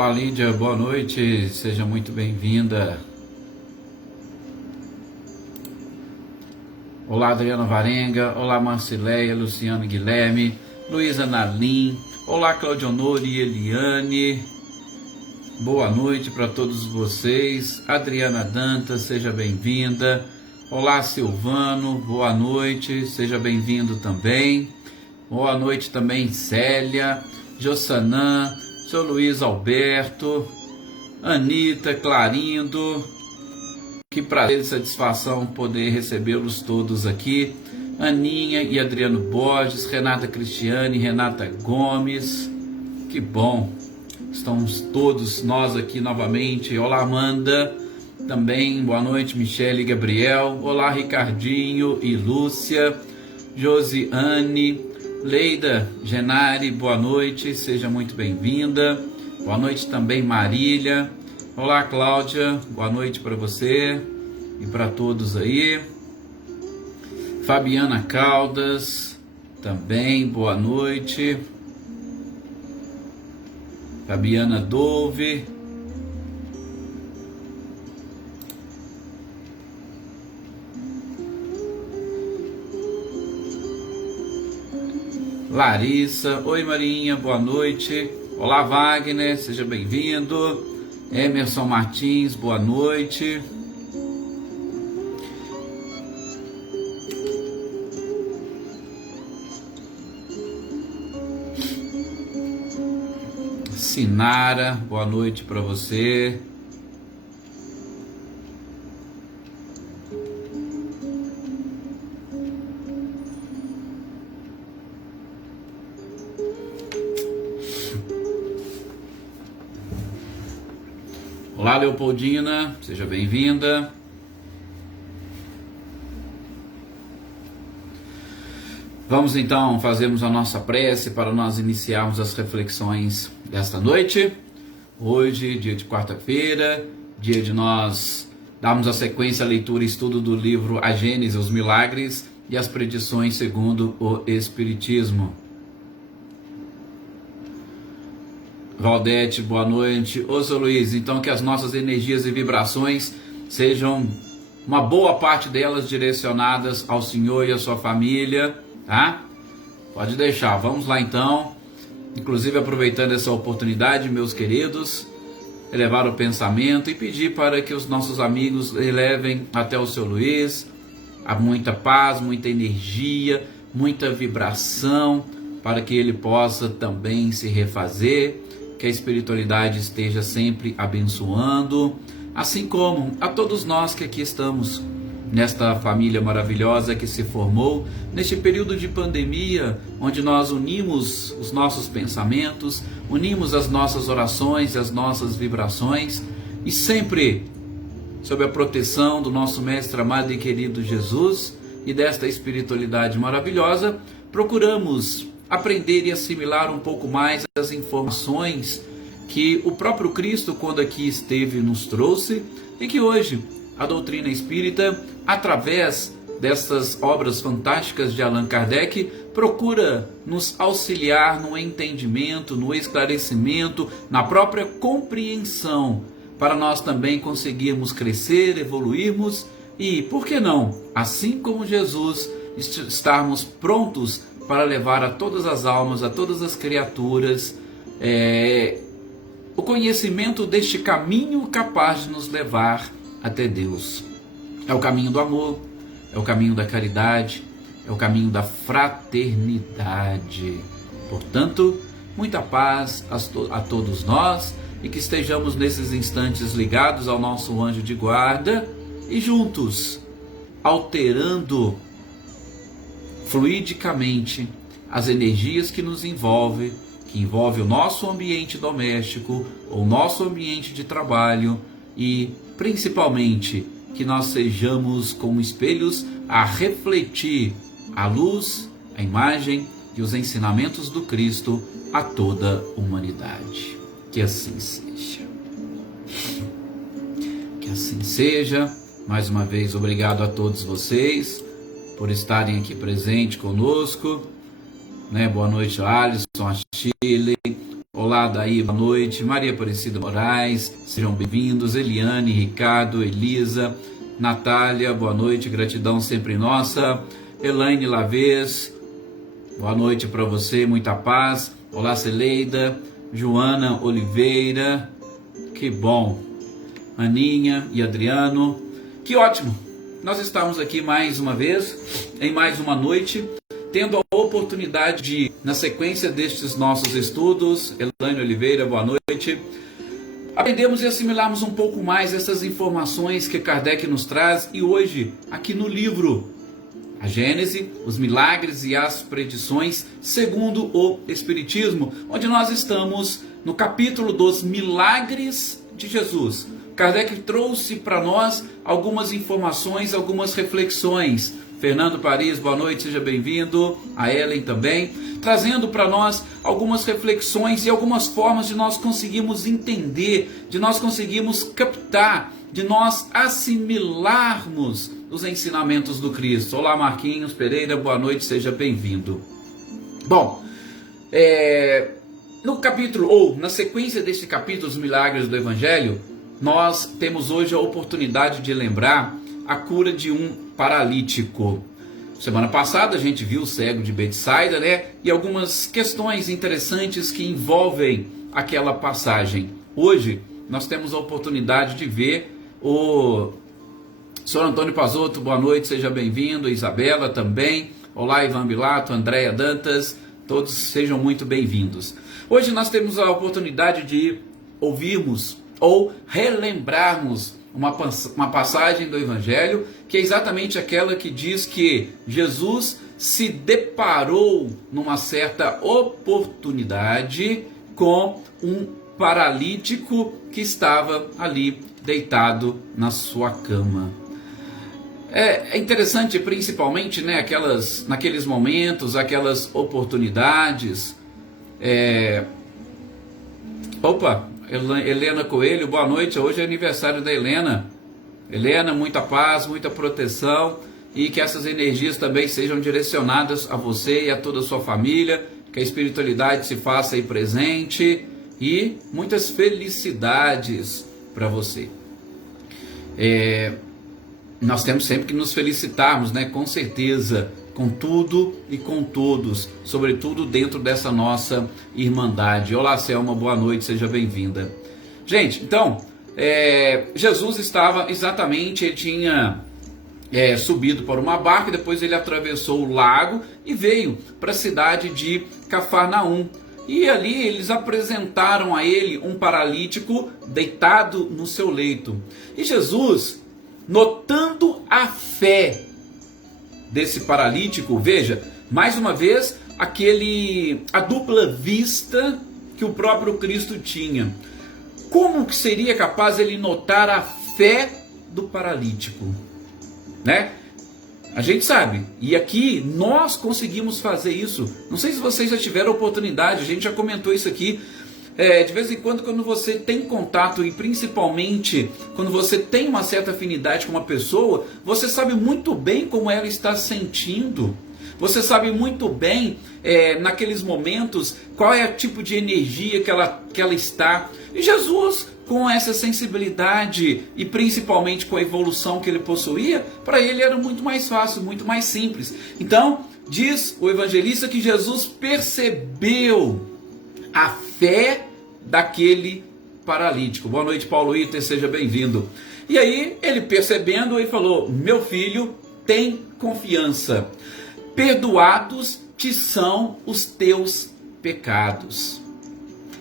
Olá, Lídia, boa noite, seja muito bem-vinda. Olá, Adriana Varenga, olá, Marcileia, Luciano Guilherme, Luísa Nalim, olá, Claudionori e Eliane, boa noite para todos vocês. Adriana Dantas, seja bem-vinda. Olá, Silvano, boa noite, seja bem-vindo também. Boa noite também, Célia, Jossanã, seu Luiz Alberto, Anitta, Clarindo. Que prazer e satisfação poder recebê-los todos aqui. Aninha e Adriano Borges, Renata Cristiane, Renata Gomes. Que bom, estamos todos nós aqui novamente. Olá, Amanda, também, boa noite, Michele e Gabriel. Olá, Ricardinho e Lúcia, Josiane, Leida, Genari, boa noite, seja muito bem-vinda. Boa noite também, Marília. Olá, Cláudia, boa noite para você e para todos aí. Fabiana Caldas, também, boa noite. Fabiana Dove. Larissa, oi Marinha, boa noite. Olá, Wagner, seja bem-vindo. Emerson Martins, boa noite. Sinara, boa noite para você. Olá, Leopoldina, seja bem-vinda. Vamos então fazermos a nossa prece para nós iniciarmos as reflexões desta noite. Hoje, dia de quarta-feira, dia de nós darmos a sequência à leitura e estudo do livro A Gênese, os Milagres e as Predições segundo o Espiritismo. Valdete, boa noite. Ô, seu Luiz, então que as nossas energias e vibrações sejam, uma boa parte delas, direcionadas ao Senhor e à sua família, tá? Pode deixar, vamos lá então. Inclusive aproveitando essa oportunidade, meus queridos, elevar o pensamento e pedir para que os nossos amigos elevem até o seu Luiz a muita paz, muita energia, muita vibração, para que ele possa também se refazer, que a espiritualidade esteja sempre abençoando, assim como a todos nós que aqui estamos, nesta família maravilhosa que se formou, neste período de pandemia, onde nós unimos os nossos pensamentos, unimos as nossas orações e as nossas vibrações, e sempre sob a proteção do nosso Mestre amado e querido Jesus, e desta espiritualidade maravilhosa, procuramos aprender e assimilar um pouco mais as informações que o próprio Cristo, quando aqui esteve, nos trouxe, e que hoje a doutrina espírita, através dessas obras fantásticas de Allan Kardec, procura nos auxiliar no entendimento, no esclarecimento, na própria compreensão, para nós também conseguirmos crescer, evoluirmos e, por que não, assim como Jesus, estarmos prontos para levar a todas as almas, a todas as criaturas, o conhecimento deste caminho capaz de nos levar até Deus. É o caminho do amor, é o caminho da caridade, é o caminho da fraternidade. Portanto, muita paz a todos nós e que estejamos nesses instantes ligados ao nosso anjo de guarda e juntos, alterando fluidicamente as energias que nos envolvem, que envolve o nosso ambiente doméstico, o nosso ambiente de trabalho e, principalmente, que nós sejamos como espelhos a refletir a luz, a imagem e os ensinamentos do Cristo a toda a humanidade. Que assim seja. Que assim seja. Mais uma vez, obrigado a todos vocês por estarem aqui presentes conosco. Boa noite, Alisson, a Chile. Olá, Olá, Daí, boa noite. Maria Aparecida Moraes, sejam bem-vindos. Eliane, Ricardo, Elisa, Natália, boa noite, gratidão sempre nossa. Elaine Lavez, boa noite para você, muita paz. Olá, Celeida, Joana Oliveira, que bom. Aninha e Adriano, que ótimo. Nós estamos aqui mais uma vez, em mais uma noite, tendo a oportunidade de, na sequência destes nossos estudos, Elaine Oliveira, boa noite, aprendemos e assimilarmos um pouco mais essas informações que Kardec nos traz, e hoje, aqui no livro A Gênese, os milagres e as predições segundo o Espiritismo, onde nós estamos no capítulo dos milagres de Jesus. Kardec trouxe para nós algumas informações, algumas reflexões. Fernando Paris, boa noite, seja bem-vindo. A Ellen também, trazendo para nós algumas reflexões e algumas formas de nós conseguirmos entender, de nós conseguirmos captar, de nós assimilarmos os ensinamentos do Cristo. Olá, Marquinhos Pereira, boa noite, seja bem-vindo. Bom, no capítulo, ou na sequência deste capítulo, os milagres do Evangelho, nós temos hoje a oportunidade de lembrar a cura de um paralítico. Semana passada a gente viu o cego de Betsaida, né? E algumas questões interessantes que envolvem aquela passagem. Hoje nós temos a oportunidade de ver o Sr. Antônio Pazotto, boa noite, seja bem-vindo. Isabela também. Olá, Ivan Bilato, Andréia Dantas, todos sejam muito bem-vindos. Hoje nós temos a oportunidade de ouvirmos ou relembrarmos uma passagem do Evangelho, que é exatamente aquela que diz que Jesus se deparou numa certa oportunidade com um paralítico que estava ali deitado na sua cama. É interessante, principalmente, né, naqueles momentos, aquelas oportunidades. Helena Coelho, boa noite. Hoje é aniversário da Helena. Helena, muita paz, muita proteção, e que essas energias também sejam direcionadas a você e a toda a sua família, que a espiritualidade se faça aí presente, e muitas felicidades para você. Nós temos sempre que nos felicitarmos, né? Com certeza, com tudo e com todos, sobretudo dentro dessa nossa irmandade. Olá, Selma, boa noite, seja bem-vinda. Gente, então, Jesus estava exatamente, ele tinha subido para uma barca, e depois ele atravessou o lago e veio para a cidade de Cafarnaum. E ali eles apresentaram a ele um paralítico deitado no seu leito. E Jesus, notando a fé desse paralítico, veja, mais uma vez, a dupla vista que o próprio Cristo tinha. Como que seria capaz ele notar a fé do paralítico? Né? A gente sabe, e aqui nós conseguimos fazer isso. Não sei se vocês já tiveram oportunidade, a gente já comentou isso aqui. De vez em quando você tem contato, e principalmente quando você tem uma certa afinidade com uma pessoa, você sabe muito bem como ela está sentindo. Você sabe muito bem, naqueles momentos, qual é o tipo de energia que ela está. E Jesus, com essa sensibilidade e principalmente com a evolução que ele possuía, para ele era muito mais fácil, muito mais simples. Então, diz o evangelista que Jesus percebeu a fé daquele paralítico. Boa noite, Paulo Iter, seja bem-vindo. E aí, ele percebendo, ele falou: meu filho, tem confiança, perdoados te são os teus pecados.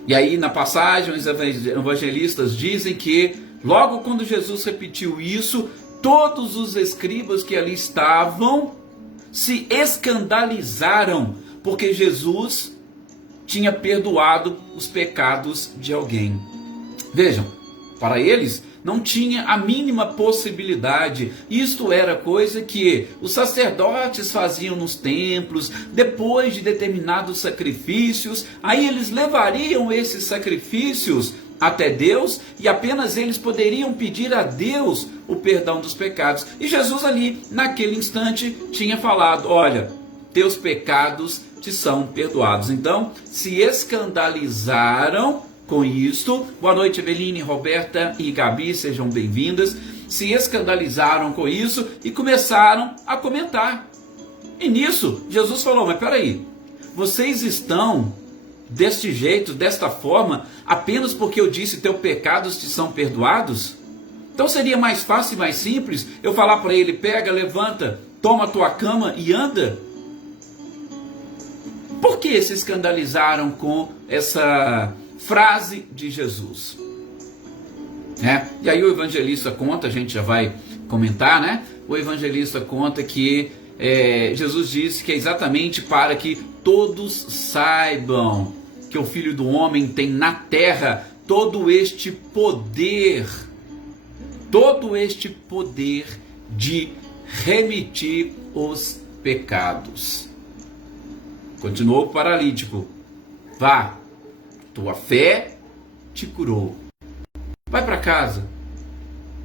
E aí, na passagem, os evangelistas dizem que logo quando Jesus repetiu isso, todos os escribas que ali estavam se escandalizaram, porque Jesus tinha perdoado os pecados de alguém. Vejam, para eles não tinha a mínima possibilidade. Isto era coisa que os sacerdotes faziam nos templos, depois de determinados sacrifícios. Aí eles levariam esses sacrifícios até Deus, e apenas eles poderiam pedir a Deus o perdão dos pecados. E Jesus ali, naquele instante, tinha falado: olha, teus pecados te são perdoados. Então, se escandalizaram com isto. Boa noite, Eveline, Roberta e Gabi, sejam bem-vindas. Se escandalizaram com isso e começaram a comentar. E nisso, Jesus falou, mas peraí, vocês estão deste jeito, desta forma, apenas porque eu disse teus pecados te são perdoados? Então seria mais fácil e mais simples eu falar para ele, pega, levanta, toma a tua cama e anda? Por que se escandalizaram com essa frase de Jesus? E aí o evangelista conta, a gente já vai comentar, né? O evangelista conta que Jesus disse que é exatamente para que todos saibam que o Filho do Homem tem na terra todo este poder de remitir os pecados. Continuou o paralítico, vá, tua fé te curou. Vai para casa,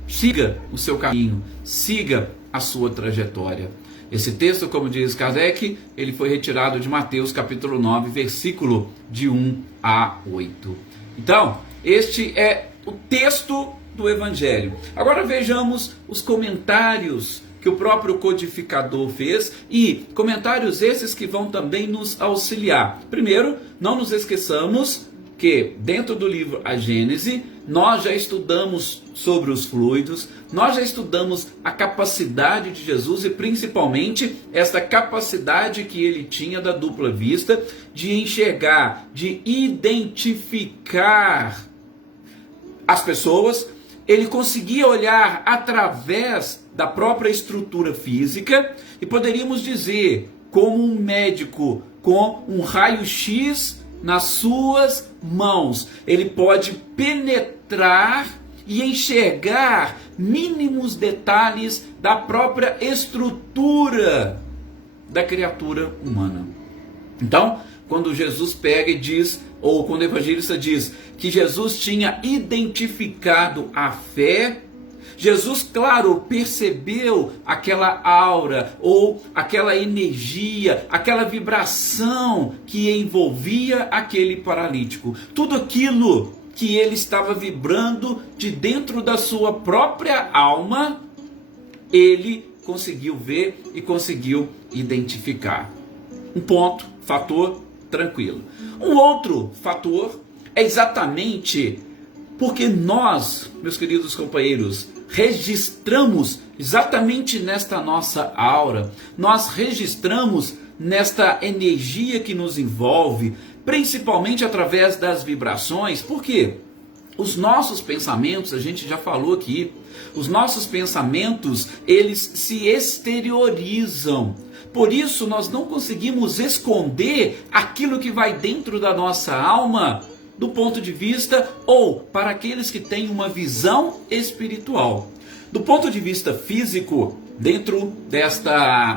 siga o seu caminho, siga a sua trajetória. Esse texto, como diz Kardec, ele foi retirado de Mateus capítulo 9, versículo de 1 a 8. Então, este é o texto do Evangelho. Agora vejamos os comentários que o próprio codificador fez e comentários esses que vão também nos auxiliar. Primeiro, não nos esqueçamos que dentro do livro A Gênese, nós já estudamos sobre os fluidos, nós já estudamos a capacidade de Jesus e principalmente essa capacidade que ele tinha da dupla vista, de enxergar, de identificar as pessoas. Ele conseguia olhar através da própria estrutura física e poderíamos dizer, como um médico com um raio-x nas suas mãos, ele pode penetrar e enxergar mínimos detalhes da própria estrutura da criatura humana. Então, quando Jesus pega e diz, ou quando o evangelista diz que Jesus tinha identificado a fé, Jesus, claro, percebeu aquela aura ou aquela energia, aquela vibração que envolvia aquele paralítico. Tudo aquilo que ele estava vibrando de dentro da sua própria alma, ele conseguiu ver e conseguiu identificar. Um ponto, fator tranquilo. Um outro fator é exatamente porque nós, meus queridos companheiros, registramos exatamente nesta nossa aura, nós registramos nesta energia que nos envolve, principalmente através das vibrações. Por quê? Os nossos pensamentos, a gente já falou aqui, os nossos pensamentos, eles se exteriorizam. Por isso nós não conseguimos esconder aquilo que vai dentro da nossa alma, do ponto de vista, ou para aqueles que têm uma visão espiritual. Do ponto de vista físico, dentro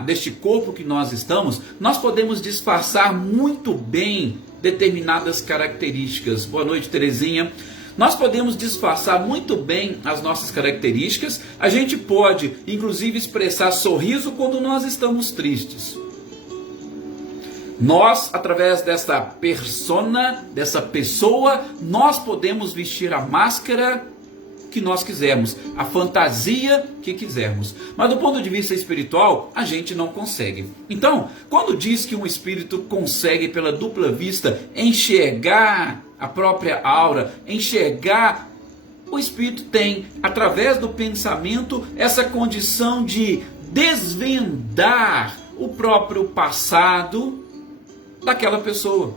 deste corpo que nós estamos, nós podemos disfarçar muito bem determinadas características. Boa noite, Terezinha. Nós podemos disfarçar muito bem as nossas características. A gente pode, inclusive, expressar sorriso quando nós estamos tristes. Nós, através dessa persona, dessa pessoa, nós podemos vestir a máscara que nós quisermos, a fantasia que quisermos. Mas do ponto de vista espiritual, a gente não consegue. Então, quando diz que um espírito consegue pela dupla vista enxergar a própria aura, enxergar, o espírito tem, através do pensamento, essa condição de desvendar o próprio passado daquela pessoa.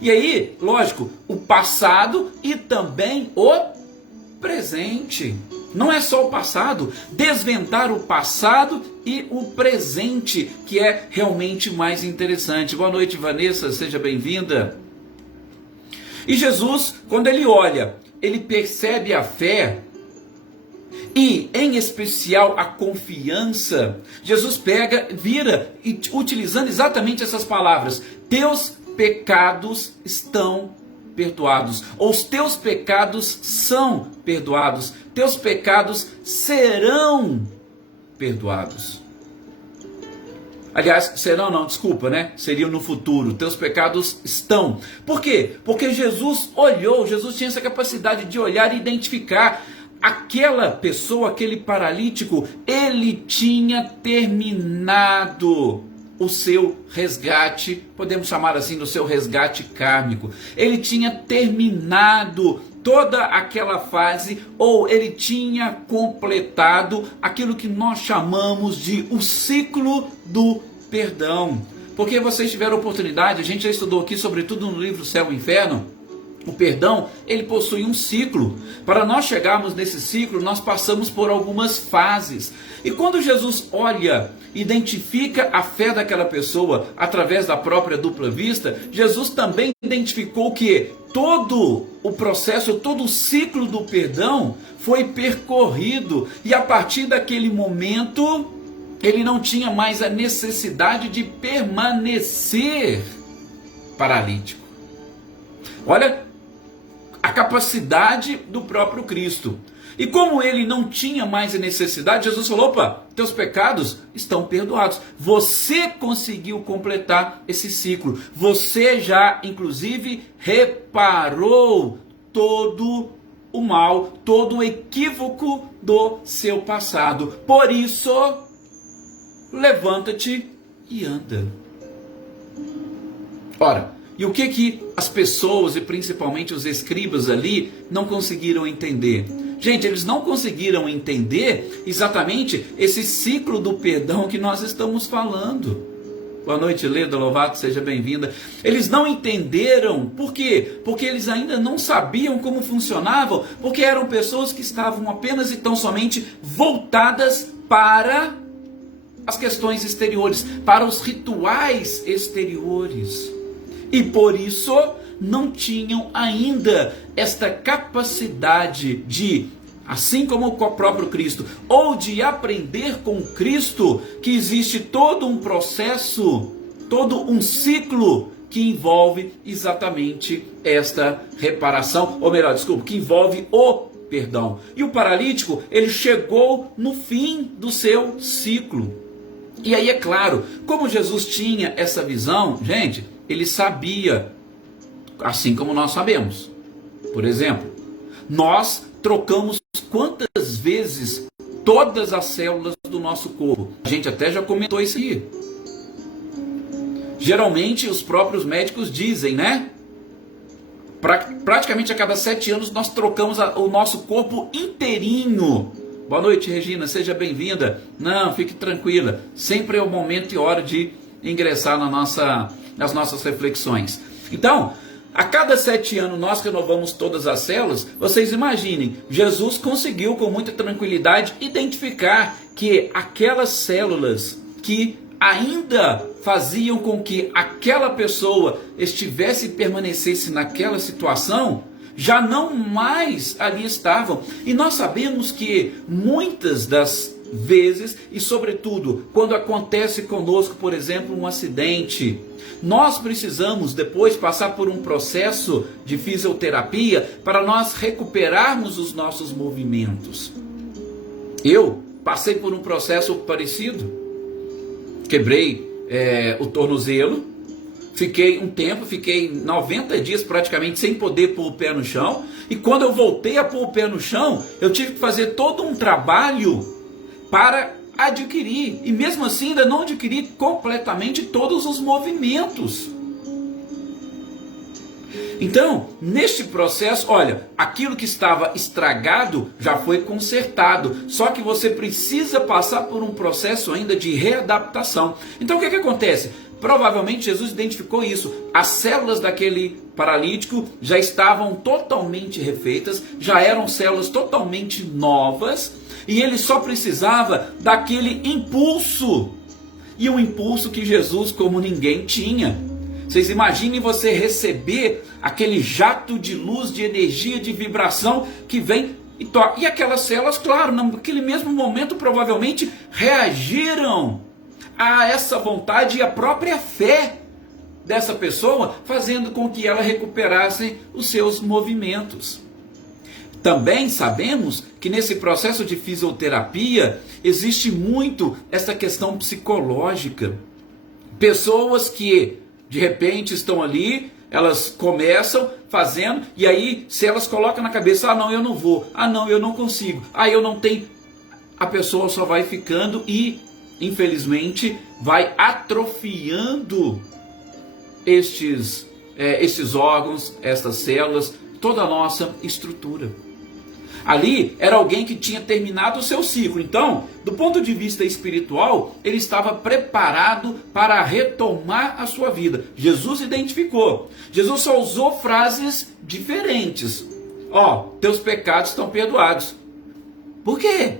E aí, lógico, o passado e também o presente. Não é só o passado, desvendar o passado e o presente, que é realmente mais interessante. Boa noite, Vanessa, seja bem-vinda. E Jesus, quando ele olha, ele percebe a fé e, em especial, a confiança. Jesus pega, vira, e utilizando exatamente essas palavras: teus pecados estão perdoados, ou os teus pecados são perdoados, teus pecados serão perdoados. Aliás, serão não, desculpa, né? Seriam no futuro. Teus pecados estão. Por quê? Porque Jesus olhou, Jesus tinha essa capacidade de olhar e identificar aquela pessoa, aquele paralítico, ele tinha terminado o seu resgate, podemos chamar assim do seu resgate kármico. Ele tinha terminado toda aquela fase, ou ele tinha completado aquilo que nós chamamos de o ciclo do perdão. Porque vocês tiveram oportunidade, a gente já estudou aqui, sobretudo no livro Céu e Inferno, o perdão, ele possui um ciclo. Para nós chegarmos nesse ciclo, nós passamos por algumas fases. E quando Jesus olha, identifica a fé daquela pessoa através da própria dupla vista, Jesus também identificou que todo o processo, todo o ciclo do perdão foi percorrido. E a partir daquele momento, ele não tinha mais a necessidade de permanecer paralítico. Olha a capacidade do próprio Cristo. E como ele não tinha mais a necessidade, Jesus falou: opa, teus pecados estão perdoados. Você conseguiu completar esse ciclo. Você já, inclusive, reparou todo o mal, todo o equívoco do seu passado. Por isso, levanta-te e anda. Ora, e o que as pessoas, e principalmente os escribas ali, não conseguiram entender? Gente, eles não conseguiram entender exatamente esse ciclo do perdão que nós estamos falando. Boa noite, Leda Lovato, seja bem-vinda. Eles não entenderam, por quê? Porque eles ainda não sabiam como funcionavam, porque eram pessoas que estavam apenas e tão somente voltadas para as questões exteriores, para os rituais exteriores. E por isso não tinham ainda esta capacidade de, assim como o próprio Cristo, ou de aprender com Cristo que existe todo um processo, todo um ciclo que envolve exatamente esta reparação, ou melhor, desculpa, que envolve o perdão. E o paralítico, ele chegou no fim do seu ciclo. E aí é claro, como Jesus tinha essa visão, gente, ele sabia, assim como nós sabemos. Por exemplo, nós trocamos quantas vezes todas as células do nosso corpo? A gente até já comentou isso aí. Geralmente os próprios médicos dizem, né? Praticamente a cada 7 anos nós trocamos o nosso corpo inteirinho. Boa noite, Regina, seja bem-vinda. Não, fique tranquila. Sempre é o momento e hora de ingressar nas nossas reflexões. Então, a cada 7 anos nós renovamos todas as células. Vocês imaginem, Jesus conseguiu com muita tranquilidade identificar que aquelas células que ainda faziam com que aquela pessoa estivesse e permanecesse naquela situação, já não mais ali estavam. E nós sabemos que muitas das vezes, e sobretudo quando acontece conosco, por exemplo, um acidente, nós precisamos depois passar por um processo de fisioterapia para nós recuperarmos os nossos movimentos. Eu passei por um processo parecido. Quebrei o tornozelo, fiquei 90 dias praticamente sem poder pôr o pé no chão, e quando eu voltei a pôr o pé no chão, eu tive que fazer todo um trabalho para adquirir, e mesmo assim ainda não adquiri completamente todos os movimentos. Então, neste processo, olha, aquilo que estava estragado já foi consertado, só que você precisa passar por um processo ainda de readaptação. Então o que acontece? Provavelmente Jesus identificou isso. As células daquele paralítico já estavam totalmente refeitas, já eram células totalmente novas, e ele só precisava daquele impulso. E um impulso que Jesus, como ninguém, tinha. Vocês imaginem você receber aquele jato de luz, de energia, de vibração que vem e toca. E aquelas células, claro, naquele mesmo momento provavelmente reagiram a essa vontade e a própria fé dessa pessoa, fazendo com que ela recuperasse os seus movimentos. Também sabemos que nesse processo de fisioterapia existe muito essa questão psicológica. Pessoas que de repente estão ali, elas começam fazendo, e aí se elas colocam na cabeça, ah não, eu não vou, ah não, eu não consigo, ah eu não tenho, a pessoa só vai ficando e infelizmente vai atrofiando estes órgãos, estas células, toda a nossa estrutura. Ali era alguém que tinha terminado o seu ciclo. Então, do ponto de vista espiritual, ele estava preparado para retomar a sua vida. Jesus identificou. Jesus só usou frases diferentes. Ó, teus pecados estão perdoados. Por quê?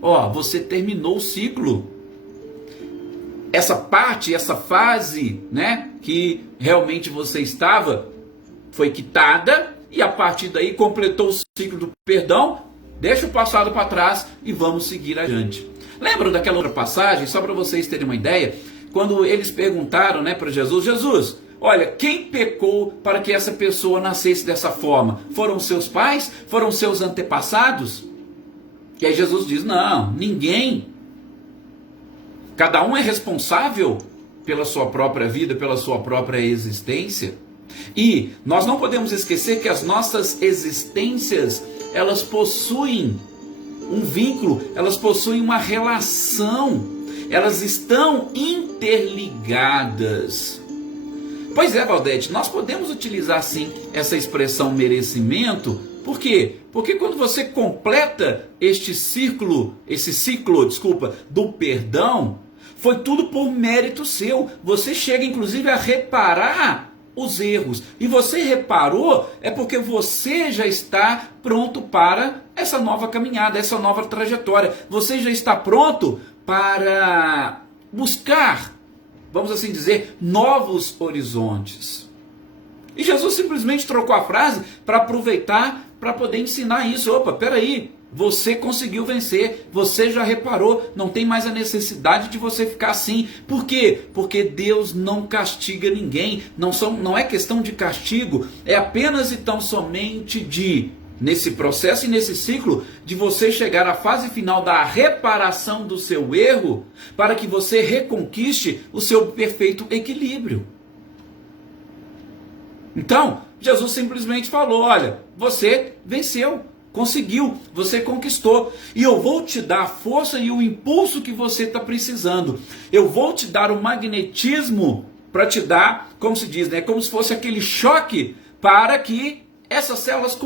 Ó, você terminou o ciclo. Essa parte, essa fase, né, que realmente você estava, foi quitada. E a partir daí completou o ciclo do perdão, deixa o passado para trás e vamos seguir adiante. Lembram daquela outra passagem, só para vocês terem uma ideia, quando eles perguntaram, né, para Jesus, Jesus, olha, quem pecou para que essa pessoa nascesse dessa forma? Foram seus pais? Foram seus antepassados? E aí Jesus diz, não, ninguém. Cada um é responsável pela sua própria vida, pela sua própria existência. E nós não podemos esquecer que as nossas existências, elas possuem um vínculo, elas possuem uma relação, elas estão interligadas. Pois é, Valdete, nós podemos utilizar sim essa expressão merecimento. Por quê? Porque quando você completa esse ciclo do perdão, foi tudo por mérito seu. Você chega inclusive a reparar os erros. E você reparou, é porque você já está pronto para essa nova caminhada, essa nova trajetória. Você já está pronto para buscar, vamos assim dizer, novos horizontes. E Jesus simplesmente trocou a frase para aproveitar, para poder ensinar isso. Opa, peraí, você conseguiu vencer, você já reparou, não tem mais a necessidade de você ficar assim. Por quê? Porque Deus não castiga ninguém, não é questão de castigo, é apenas e tão somente de, nesse processo e nesse ciclo, de você chegar à fase final da reparação do seu erro, para que você reconquiste o seu perfeito equilíbrio. Então, Jesus simplesmente falou, olha, você venceu. Conseguiu, você conquistou. E eu vou te dar a força e o impulso que você está precisando. Eu vou te dar o magnetismo para te dar, como se diz, né, como se fosse aquele choque para que essas células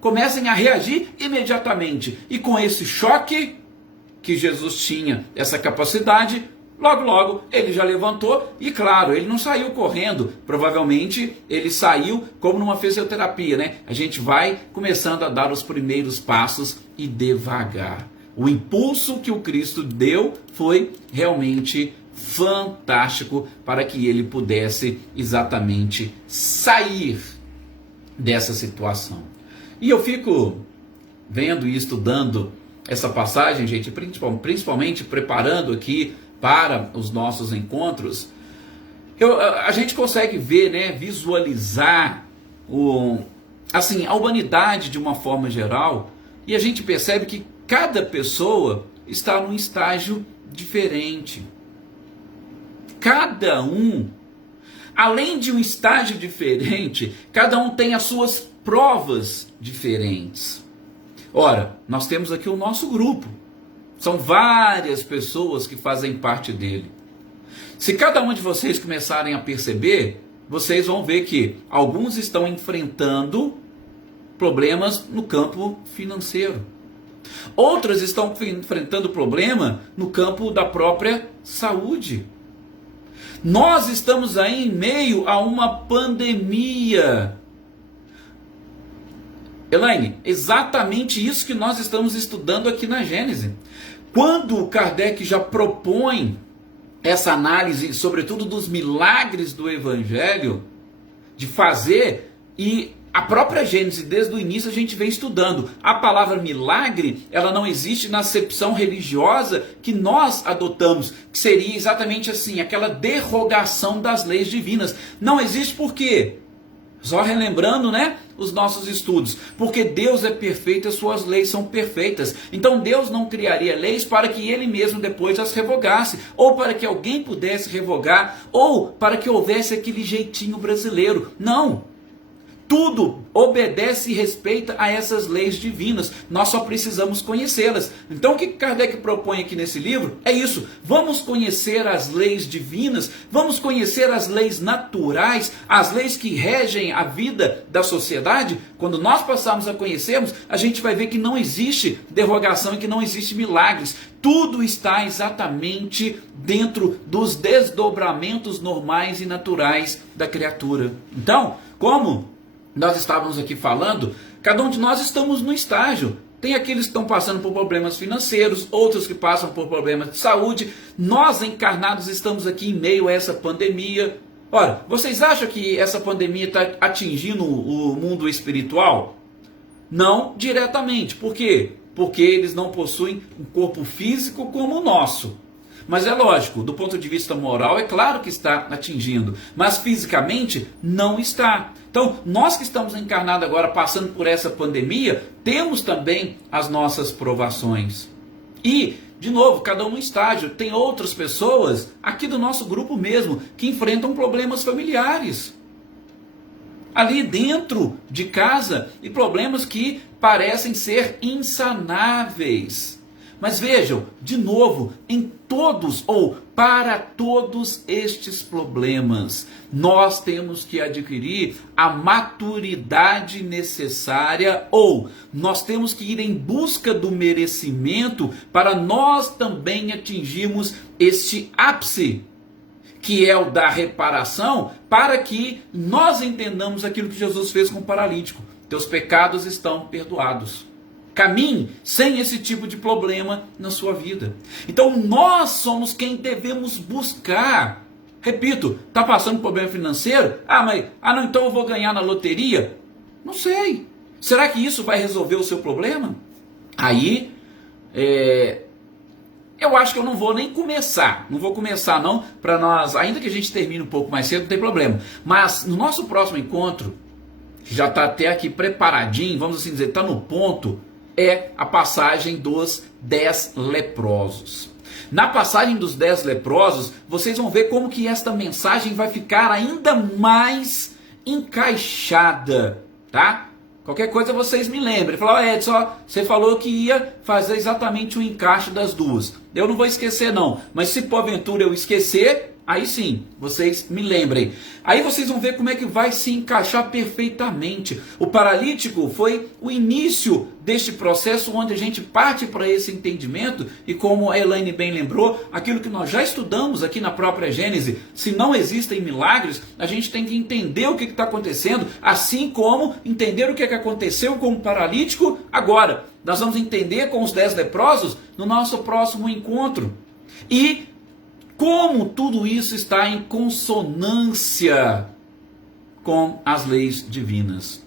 comecem a reagir imediatamente. E com esse choque que Jesus tinha, essa capacidade, logo ele já levantou e, claro, ele não saiu correndo. Provavelmente ele saiu como numa fisioterapia, né? A gente vai começando a dar os primeiros passos e devagar. O impulso que o Cristo deu foi realmente fantástico para que ele pudesse exatamente sair dessa situação. E eu fico vendo e estudando essa passagem, gente, principalmente preparando aqui para os nossos encontros, a gente consegue ver, né, visualizar a humanidade de uma forma geral, e a gente percebe que cada pessoa está num estágio diferente. Cada um, além de um estágio diferente, cada um tem as suas provas diferentes. Ora, nós temos aqui o nosso grupo. São várias pessoas que fazem parte dele. Se cada um de vocês começarem a perceber, vocês vão ver que alguns estão enfrentando problemas no campo financeiro. Outras estão enfrentando problema no campo da própria saúde. Nós estamos aí em meio a uma pandemia. Elaine, exatamente isso que nós estamos estudando aqui na Gênesis. Quando Kardec já propõe essa análise, sobretudo dos milagres do Evangelho, de fazer, e a própria Gênesis, desde o início, a gente vem estudando. A palavra milagre, ela não existe na acepção religiosa que nós adotamos, que seria exatamente assim, aquela derrogação das leis divinas. Não existe por quê? Só relembrando, né, os nossos estudos. Porque Deus é perfeito e as suas leis são perfeitas. Então Deus não criaria leis para que ele mesmo depois as revogasse, ou para que alguém pudesse revogar, ou para que houvesse aquele jeitinho brasileiro. Não. Tudo obedece e respeita a essas leis divinas. Nós só precisamos conhecê-las. Então o que Kardec propõe aqui nesse livro é isso. Vamos conhecer as leis divinas, vamos conhecer as leis naturais, as leis que regem a vida da sociedade. Quando nós passarmos a conhecermos, a gente vai ver que não existe derrogação e que não existe milagres. Tudo está exatamente dentro dos desdobramentos normais e naturais da criatura. Então, como nós estávamos aqui falando, cada um de nós estamos no estágio. Tem aqueles que estão passando por problemas financeiros, outros que passam por problemas de saúde. Nós encarnados estamos aqui em meio a essa pandemia. Ora, vocês acham que essa pandemia está atingindo o mundo espiritual? Não diretamente. Por quê? Porque eles não possuem um corpo físico como o nosso. Mas é lógico, do ponto de vista moral, é claro que está atingindo, mas fisicamente não está. Então, nós que estamos encarnados agora, passando por essa pandemia, temos também as nossas provações. E, de novo, cada um no estágio. Tem outras pessoas, aqui do nosso grupo mesmo, que enfrentam problemas familiares. Ali dentro de casa, e problemas que parecem ser insanáveis. Mas vejam, de novo, em todos ou para todos estes problemas, nós temos que adquirir a maturidade necessária, ou nós temos que ir em busca do merecimento para nós também atingirmos este ápice, que é o da reparação, para que nós entendamos aquilo que Jesus fez com o paralítico. Teus pecados estão perdoados. Caminhe sem esse tipo de problema na sua vida. Então nós somos quem devemos buscar. Repito, está passando problema financeiro? Então eu vou ganhar na loteria? Não sei. Será que isso vai resolver o seu problema? Aí, eu acho que eu não vou nem começar. Não vou começar não, para nós, ainda que a gente termine um pouco mais cedo, não tem problema. Mas no nosso próximo encontro, que já está até aqui preparadinho, vamos assim dizer, está no ponto, é a passagem dos 10 leprosos. Na passagem dos 10 leprosos, vocês vão ver como que esta mensagem vai ficar ainda mais encaixada, tá? Qualquer coisa vocês me lembrem. Falar, Edson, você falou que ia fazer exatamente o encaixe das duas. Eu não vou esquecer não, mas se porventura eu esquecer, aí sim, vocês me lembrem. Aí vocês vão ver como é que vai se encaixar perfeitamente. O paralítico foi o início deste processo onde a gente parte para esse entendimento. E como a Elaine bem lembrou, aquilo que nós já estudamos aqui na própria Gênese, se não existem milagres, a gente tem que entender o que está acontecendo, assim como entender o que aconteceu com o paralítico agora. Nós vamos entender com os 10 leprosos no nosso próximo encontro. E como tudo isso está em consonância com as leis divinas.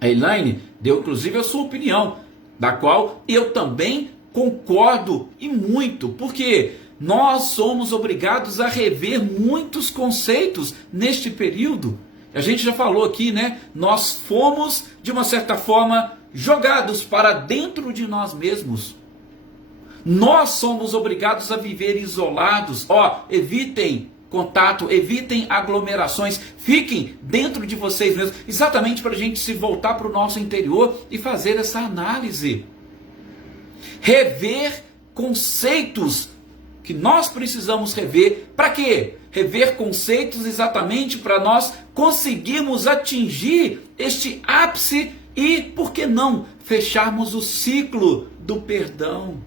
A Elaine deu inclusive a sua opinião, da qual eu também concordo e muito, porque nós somos obrigados a rever muitos conceitos neste período. A gente já falou aqui, né? Nós fomos, de uma certa forma, jogados para dentro de nós mesmos. Nós somos obrigados a viver isolados. Evitem contato, evitem aglomerações, fiquem dentro de vocês mesmos, exatamente para a gente se voltar para o nosso interior e fazer essa análise. Rever conceitos que nós precisamos rever. Para quê? Rever conceitos exatamente para nós conseguirmos atingir este ápice e, por que não, fecharmos o ciclo do perdão.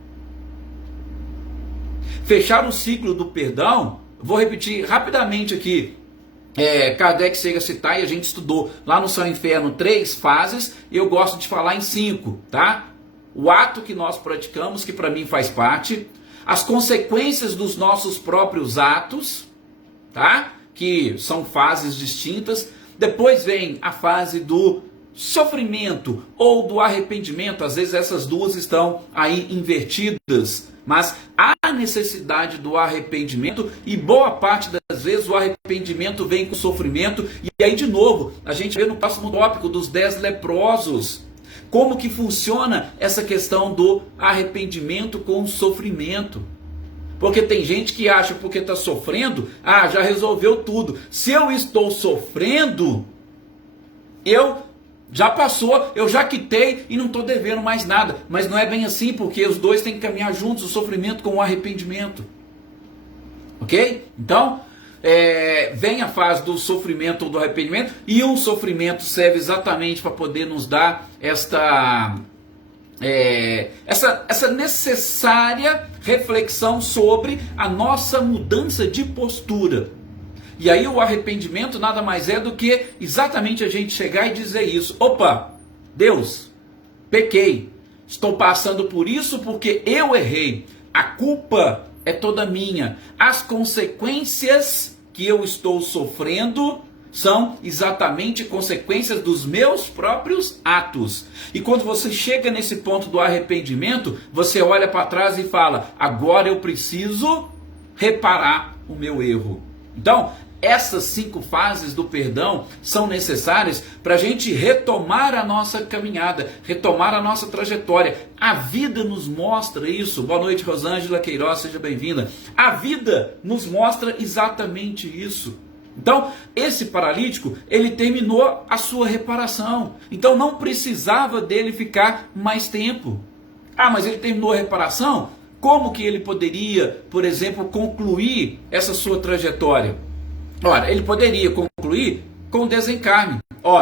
Fechar o ciclo do perdão, vou repetir rapidamente aqui. Kardec chega a citar, e a gente estudou lá no Céu e Inferno 3 fases, e eu gosto de falar em 5, tá? O ato que nós praticamos, que para mim faz parte, as consequências dos nossos próprios atos, tá? Que são fases distintas. Depois vem a fase do sofrimento ou do arrependimento, às vezes essas duas estão aí invertidas, mas há necessidade do arrependimento e boa parte das vezes o arrependimento vem com sofrimento. E aí de novo, a gente vê no próximo tópico dos 10 leprosos, como que funciona essa questão do arrependimento com sofrimento. Porque tem gente que acha porque está sofrendo, já resolveu tudo. Se eu estou sofrendo, já passou, eu já quitei e não estou devendo mais nada. Mas não é bem assim, porque os dois têm que caminhar juntos, o sofrimento com o arrependimento. Ok? Então, vem a fase do sofrimento ou do arrependimento, e o sofrimento serve exatamente para poder nos dar essa necessária reflexão sobre a nossa mudança de postura. E aí o arrependimento nada mais é do que exatamente a gente chegar e dizer isso. Opa, Deus, pequei, estou passando por isso porque eu errei, a culpa é toda minha, as consequências que eu estou sofrendo são exatamente consequências dos meus próprios atos. E quando você chega nesse ponto do arrependimento, você olha para trás e fala, agora eu preciso reparar o meu erro. Então, essas 5 fases do perdão são necessárias para a gente retomar a nossa caminhada, retomar a nossa trajetória. A vida nos mostra isso. Boa noite, Rosângela Queiroz, seja bem-vinda. A vida nos mostra exatamente isso. Então, esse paralítico, ele terminou a sua reparação. Então, não precisava dele ficar mais tempo. Mas ele terminou a reparação? Como que ele poderia, por exemplo, concluir essa sua trajetória? Ora, ele poderia concluir com desencarne.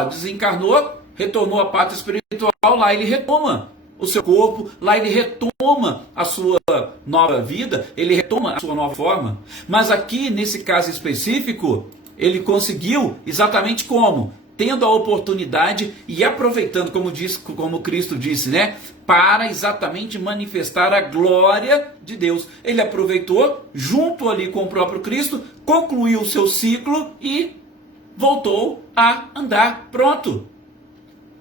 Desencarnou, retornou à pátria espiritual, lá ele retoma o seu corpo, lá ele retoma a sua nova vida, ele retoma a sua nova forma. Mas aqui, nesse caso específico, ele conseguiu exatamente como? Tendo a oportunidade e aproveitando, como Cristo disse, né? Para exatamente manifestar a glória de Deus. Ele aproveitou, junto ali com o próprio Cristo, concluiu o seu ciclo e voltou a andar. Pronto.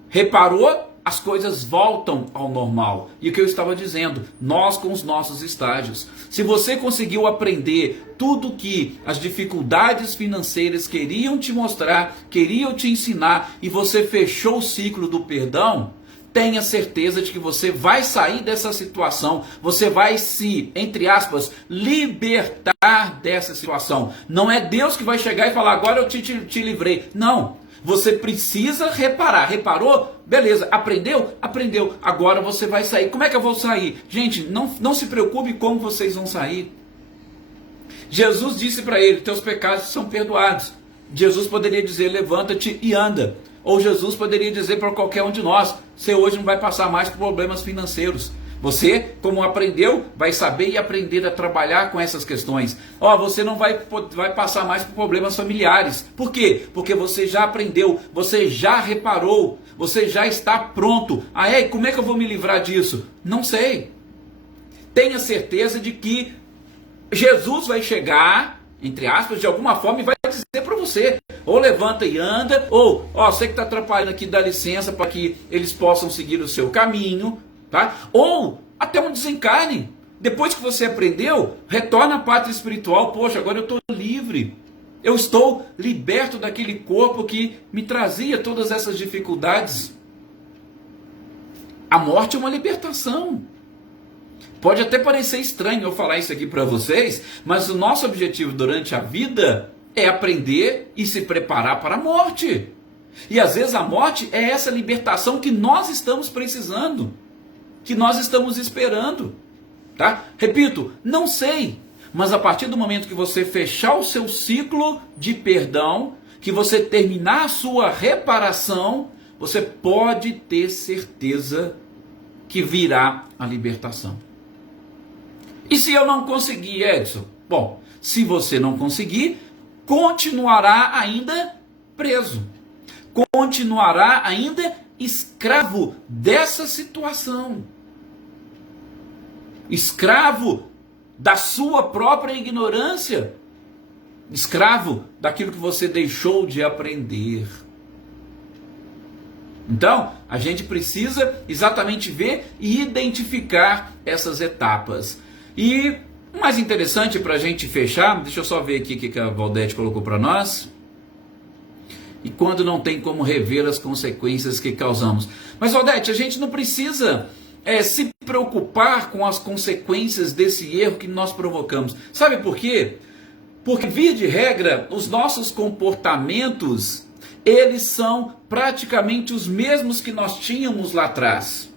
Reparou? As coisas voltam ao normal. E o que eu estava dizendo, nós com os nossos estágios. Se você conseguiu aprender tudo que as dificuldades financeiras queriam te mostrar, queriam te ensinar, e você fechou o ciclo do perdão, tenha certeza de que você vai sair dessa situação, você vai se, entre aspas, libertar dessa situação. Não é Deus que vai chegar e falar, agora eu te livrei. Não. Você precisa reparar. Reparou? Beleza. Aprendeu? Aprendeu. Agora você vai sair. Como é que eu vou sair? Gente, não se preocupe como vocês vão sair. Jesus disse para ele, teus pecados são perdoados. Jesus poderia dizer, levanta-te e anda. Ou Jesus poderia dizer para qualquer um de nós, você hoje não vai passar mais por problemas financeiros. Você, como aprendeu, vai saber e aprender a trabalhar com essas questões. Você não vai passar mais por problemas familiares. Por quê? Porque você já aprendeu, você já reparou, você já está pronto. Como é que eu vou me livrar disso? Não sei. Tenha certeza de que Jesus vai chegar, entre aspas, de alguma forma e vai dizer para você, ou levanta e anda, ou, você que está atrapalhando aqui, dá licença para que eles possam seguir o seu caminho. Tá? Ou até um desencarne. Depois que você aprendeu, retorna à pátria espiritual. Poxa, agora eu estou livre. Eu estou liberto daquele corpo que me trazia todas essas dificuldades. A morte é uma libertação. Pode até parecer estranho eu falar isso aqui para vocês, mas o nosso objetivo durante a vida é aprender e se preparar para a morte. E às vezes a morte é essa libertação que nós estamos precisando, que nós estamos esperando, tá? Repito, não sei, mas a partir do momento que você fechar o seu ciclo de perdão, que você terminar a sua reparação, você pode ter certeza que virá a libertação. E se eu não conseguir, Edson? Bom, se você não conseguir, continuará ainda preso, continuará ainda escravo dessa situação, escravo da sua própria ignorância, escravo daquilo que você deixou de aprender. Então, a gente precisa exatamente ver e identificar essas etapas. E o mais interessante para a gente fechar, deixa eu só ver aqui o que a Valdete colocou para nós. E quando não tem como rever as consequências que causamos. Mas, Valdete, a gente não precisa se preocupar com as consequências desse erro que nós provocamos. Sabe por quê? Porque, via de regra, os nossos comportamentos, eles são praticamente os mesmos que nós tínhamos lá atrás.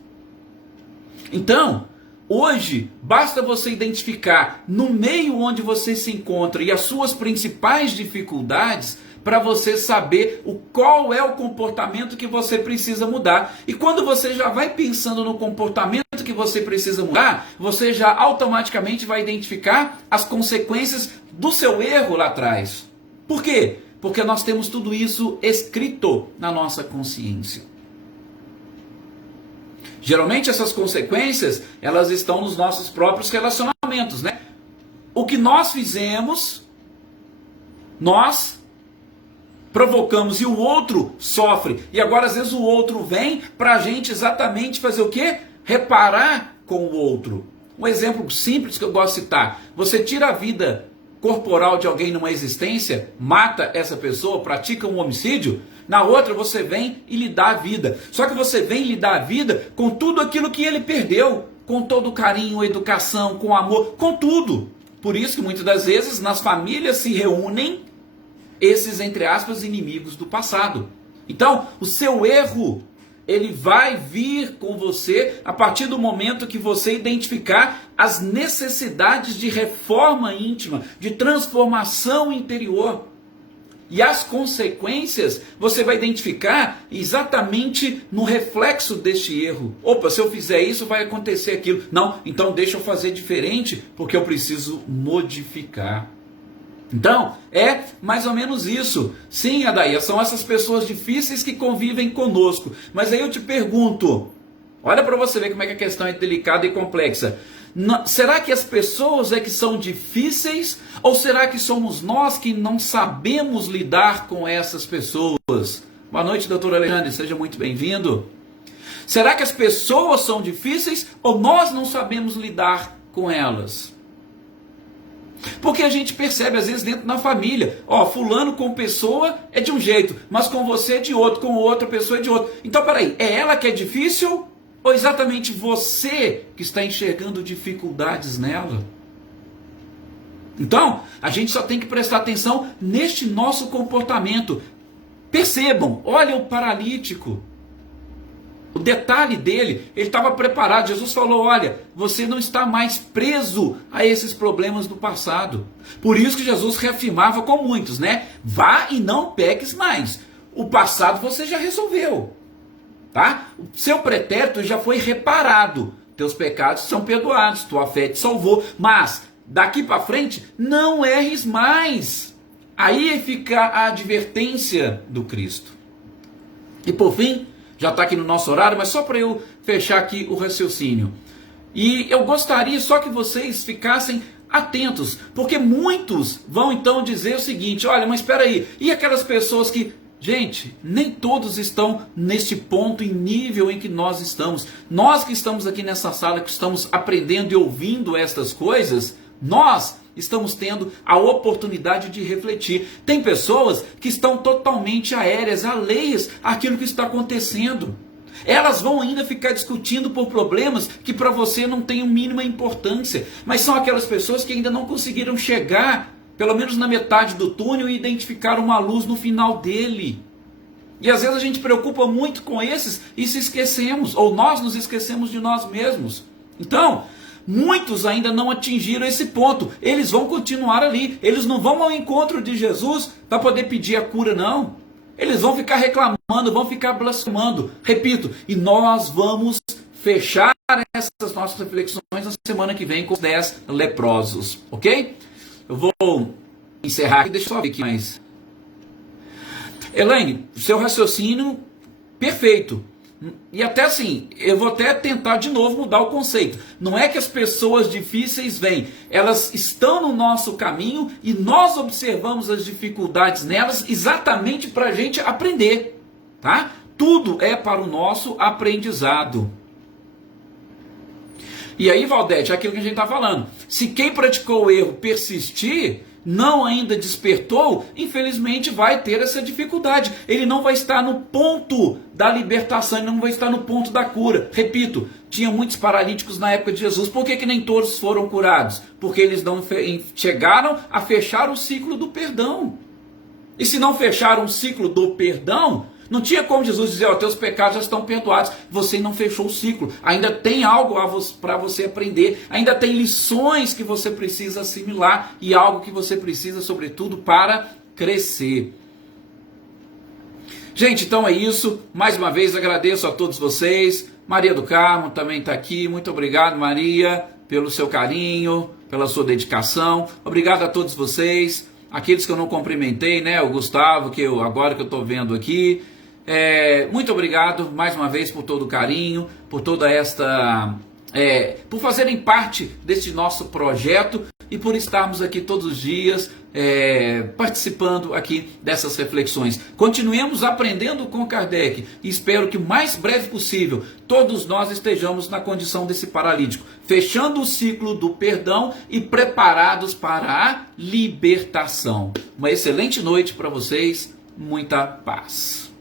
Então, hoje, basta você identificar no meio onde você se encontra e as suas principais dificuldades para você saber qual é o comportamento que você precisa mudar. E quando você já vai pensando no comportamento que você precisa mudar, você já automaticamente vai identificar as consequências do seu erro lá atrás. Por quê? Porque nós temos tudo isso escrito na nossa consciência. Geralmente essas consequências, elas estão nos nossos próprios relacionamentos, né? O que nós fizemos, nós provocamos e o outro sofre. E agora às vezes o outro vem para a gente exatamente fazer o quê? Reparar com o outro. Um exemplo simples que eu gosto de citar. Você tira a vida corporal de alguém numa existência, mata essa pessoa, pratica um homicídio, na outra você vem e lhe dá a vida. Só que você vem e lhe dá a vida com tudo aquilo que ele perdeu, com todo o carinho, educação, com amor, com tudo. Por isso que muitas das vezes nas famílias se reúnem esses, entre aspas, inimigos do passado. Então, o seu erro, ele vai vir com você a partir do momento que você identificar as necessidades de reforma íntima, de transformação interior. E as consequências você vai identificar exatamente no reflexo deste erro. Opa, se eu fizer isso vai acontecer aquilo. Não, então deixa eu fazer diferente porque eu preciso modificar. Então, é mais ou menos isso. Sim, Adair, são essas pessoas difíceis que convivem conosco. Mas aí eu te pergunto, olha para você ver como é que a questão é delicada e complexa. Será que as pessoas é que são difíceis? Ou será que somos nós que não sabemos lidar com essas pessoas? Boa noite, doutor Alexandre, seja muito bem-vindo. Será que as pessoas são difíceis ou nós não sabemos lidar com elas? Porque a gente percebe às vezes dentro da família, fulano com pessoa é de um jeito, mas com você é de outro, com outra pessoa é de outro. Então peraí, é ela que é difícil ou exatamente você que está enxergando dificuldades nela? Então, a gente só tem que prestar atenção neste nosso comportamento. Percebam, olha o paralítico. O detalhe dele, ele estava preparado. Jesus falou, olha, você não está mais preso a esses problemas do passado. Por isso que Jesus reafirmava com muitos, né? Vá e não peques mais. O passado você já resolveu, tá? O seu pretérito já foi reparado. Teus pecados são perdoados, tua fé te salvou. Mas, daqui para frente, não erres mais. Aí fica a advertência do Cristo. E por fim, já está aqui no nosso horário, mas só para eu fechar aqui o raciocínio. E eu gostaria só que vocês ficassem atentos, porque muitos vão então dizer o seguinte, olha, mas espera aí, e aquelas pessoas que, gente, nem todos estão neste ponto e nível em que nós estamos. Nós que estamos aqui nessa sala, que estamos aprendendo e ouvindo estas coisas, nós estamos tendo a oportunidade de refletir. Tem pessoas que estão totalmente aéreas, alheias àquilo que está acontecendo. Elas vão ainda ficar discutindo por problemas que para você não têm mínima importância. Mas são aquelas pessoas que ainda não conseguiram chegar, pelo menos na metade do túnel, e identificar uma luz no final dele. E às vezes a gente preocupa muito com esses e se esquecemos, ou nós nos esquecemos de nós mesmos. Então, muitos ainda não atingiram esse ponto. Eles vão continuar ali. Eles não vão ao encontro de Jesus para poder pedir a cura, não. Eles vão ficar reclamando, vão ficar blasfemando. Repito, e nós vamos fechar essas nossas reflexões na semana que vem com os 10 leprosos. Ok? Eu vou encerrar aqui. Deixa eu só ver aqui mais. Elaine, seu raciocínio perfeito. E até assim, eu vou até tentar de novo mudar o conceito. Não é que as pessoas difíceis vêm, elas estão no nosso caminho e nós observamos as dificuldades nelas exatamente para a gente aprender, tá? Tudo é para o nosso aprendizado. E aí, Valdete, é aquilo que a gente está falando. Se quem praticou o erro persistir, não ainda despertou, infelizmente vai ter essa dificuldade. Ele não vai estar no ponto da libertação, ele não vai estar no ponto da cura. Repito, tinha muitos paralíticos na época de Jesus. Por que nem todos foram curados? Porque eles não chegaram a fechar o ciclo do perdão. E se não fecharam o ciclo do perdão, não tinha como Jesus dizer, ó, teus pecados já estão perdoados. Você não fechou o ciclo. Ainda tem algo para você aprender. Ainda tem lições que você precisa assimilar. E algo que você precisa, sobretudo, para crescer. Gente, então é isso. Mais uma vez agradeço a todos vocês. Maria do Carmo também está aqui. Muito obrigado, Maria, pelo seu carinho, pela sua dedicação. Obrigado a todos vocês. Aqueles que eu não cumprimentei, né? O Gustavo, agora que eu estou vendo aqui. Muito obrigado mais uma vez por todo o carinho, por toda esta... por fazerem parte deste nosso projeto e por estarmos aqui todos os dias participando aqui dessas reflexões. Continuemos aprendendo com Kardec e espero que o mais breve possível todos nós estejamos na condição desse paralítico, fechando o ciclo do perdão e preparados para a libertação. Uma excelente noite para vocês, muita paz.